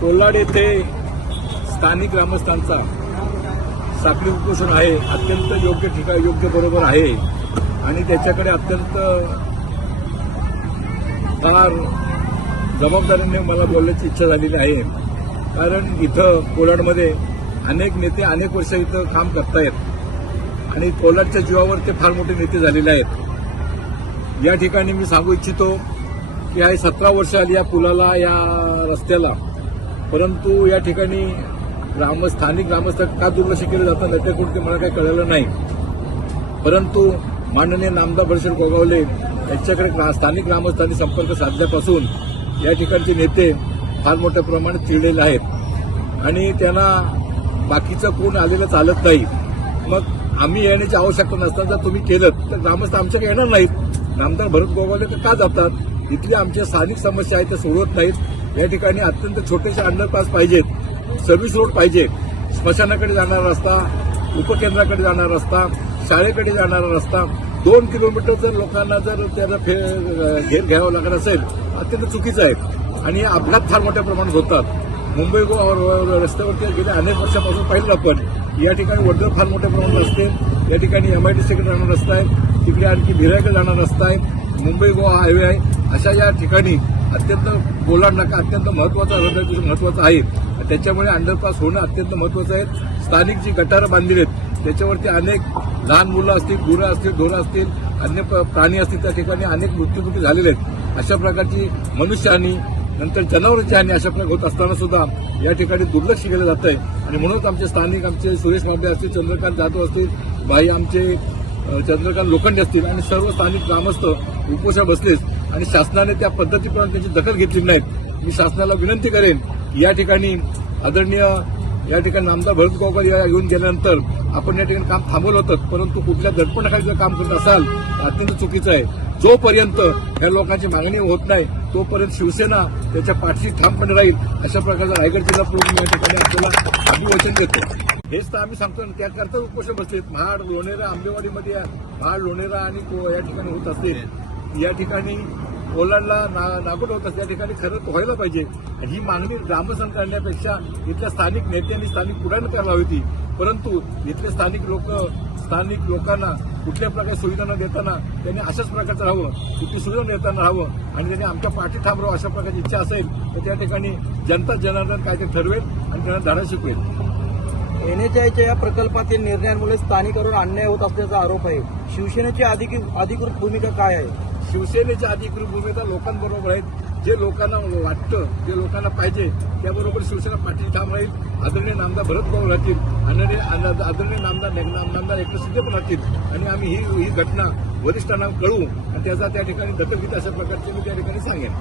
कोल्हाड येथे स्थानिक ग्रामस्थांचा साखळी उपोषण आहे, अत्यंत योग्य ठिकाण योग्य बरोबर आहे आणि त्याच्याकडे अत्यंत जबाबदारीने मला बोलण्याची इच्छा झालेली आहे. कारण इथं कोल्हाडमध्ये अनेक नेते अनेक वर्ष इथं काम करतायत आणि कोल्हाडच्या जीवावर ते फार मोठे नेते झालेले आहेत. या ठिकाणी मी सांगू इच्छितो की आहे 17 वर्ष आली या पुलाला, या रस्त्याला, परंतु या ठिकाणी स्थानिक ग्रामस्थ का दुर्लक्ष केलं जातं नेत्याकडून ते मला काही कळलं नाही. परंतु माननीय नामदार भरशेट गोगावले यांच्याकडे स्थानिक ग्रामस्थांनी संपर्क साधल्यापासून या ठिकाणचे नेते फार मोठ्या प्रमाणात चिडलेले आहेत आणि त्यांना बाकीचं कोण आलेलं चालत नाही. मग आम्ही येण्याची आवश्यकता नसताना जर तुम्ही केलं तर ग्रामस्थ आमच्याकडे येणार नाहीत. नामदार भरत गोगावले तर का जातात? इथल्या आमच्या स्थानिक समस्या आहेत त्या सोडवत नाहीत. या ठिकाणी अत्यंत छोटेसे अंडरपास पाहिजेत, सर्व्हिस रोड पाहिजे, स्मशानाकडे जाणारा रस्ता, उपकेंद्राकडे जाणारा रस्ता, शाळेकडे जाणारा रस्ता. 2 किलोमीटर जर लोकांना जर त्याला घेर घ्यावं लागत असेल अत्यंत चुकीचं आहे आणि अपघात फार मोठ्या प्रमाणात होतात. मुंबई गोवा रस्त्यावरती गेल्या अनेक वर्षापासून पाहिलं आपण. या ठिकाणी वर्दळ फार मोठ्या प्रमाणात असते. या ठिकाणी MIDCकडे जाणारा रस्ता आहे, तिकडे आणखी भिराईकडे जाणारा रस्ता आहे, मुंबई गोवा हायवे आहे. अशा या ठिकाणी अत्यंत कोल्हाड नाका अत्यंत महत्वाचा महत्वाचा आहे. त्याच्यामुळे अंडरपास होणं अत्यंत महत्वाचं आहे. स्थानिक जी गटारं बांधलेली आहेत त्याच्यावरती अनेक लहान मुलं असतील, गुरं असतील, ढोरं असतील, अन्य प्राणी असतील, त्या ठिकाणी अनेक मृत्यूमुखी झालेले आहेत. अशा प्रकारची मनुष्यहानी नंतर जनावरांची हानी अशा प्रकार होत असताना सुद्धा या ठिकाणी दुर्लक्ष केलं जात आहे आणि म्हणूनच आमचे स्थानिक आमचे सुरेश मांडे असतील, चंद्रकांत जाधव असतील, भाई आमचे चंद्रकांत लोखंडे असतील आणि सर्व स्थानिक ग्रामस्थ उपोषण बसलेच आणि शासनाने त्या पद्धतीप्रमाणे त्यांची दखल घेतली नाहीत. मी शासनाला विनंती करेन या ठिकाणी आदरणीय या ठिकाणी नामदार भरत गोगावले येऊन गेल्यानंतर आपण या ठिकाणी काम थांबवलं होतं, परंतु कुठल्या दडपणाखाली जर काम करत असाल अत्यंत चुकीचं आहे. जोपर्यंत या लोकांची मागणी होत नाही तोपर्यंत शिवसेना त्याच्या पाठीशी ठामपणे राहील. अशा प्रकारचा रायगड जिल्हा प्रमुख या ठिकाणी आपल्याला अभिवचन देतो. हेच तर आम्ही सांगतो त्याकरता उपोषण बसलेत. महाड, लोणेरा, आंबेवाडीमध्ये महाड, लोणेरा आणि या ठिकाणी होत असते. या ठिकाणी कोल्हाडला नागोट होत असते. या ठिकाणी खरं व्हायला पाहिजे. ही मागणी ग्रामस्थांनी करण्यापेक्षा इथल्या स्थानिक नेत्यांनी स्थानिक पुढाऱ्यांनी करायला हवी. परंतु इथले स्थानिक लोकांना कुठल्या प्रकारे सुविधा न देताना त्यांनी अशाच प्रकारचं राहावं, कुठली सुविधा देताना राहावं आणि त्यांनी आमच्या पाठी ठाम राहावं अशा प्रकारची इच्छा असेल तर त्या ठिकाणी जनता जनार्दन काय ते ठरवेल आणि त्यांना धडा शिकवेल. NHAIच्या या प्रकल्पातील निर्णयांमुळे स्थानिकांवर अन्याय होत असल्याचा आरोप आहे. शिवसेनेची अधिकृत भूमिका काय आहे? शिवसेनेची अधिकृत भूमिका लोकांबरोबर आहेत. जे लोकांना वाटतं, जे लोकांना पाहिजे त्याबरोबर शिवसेना पाठी ठाम राहील. आदरणीय नामदार भरत गोगावले राहतील, आदरणीय नामदार एकटे सिद्ध पण राहतील आणि आम्ही ही घटना वरिष्ठांना कळवू आणि त्याचा त्या ठिकाणी दखल घेत अशा प्रकारचे मी त्या ठिकाणी सांगेन.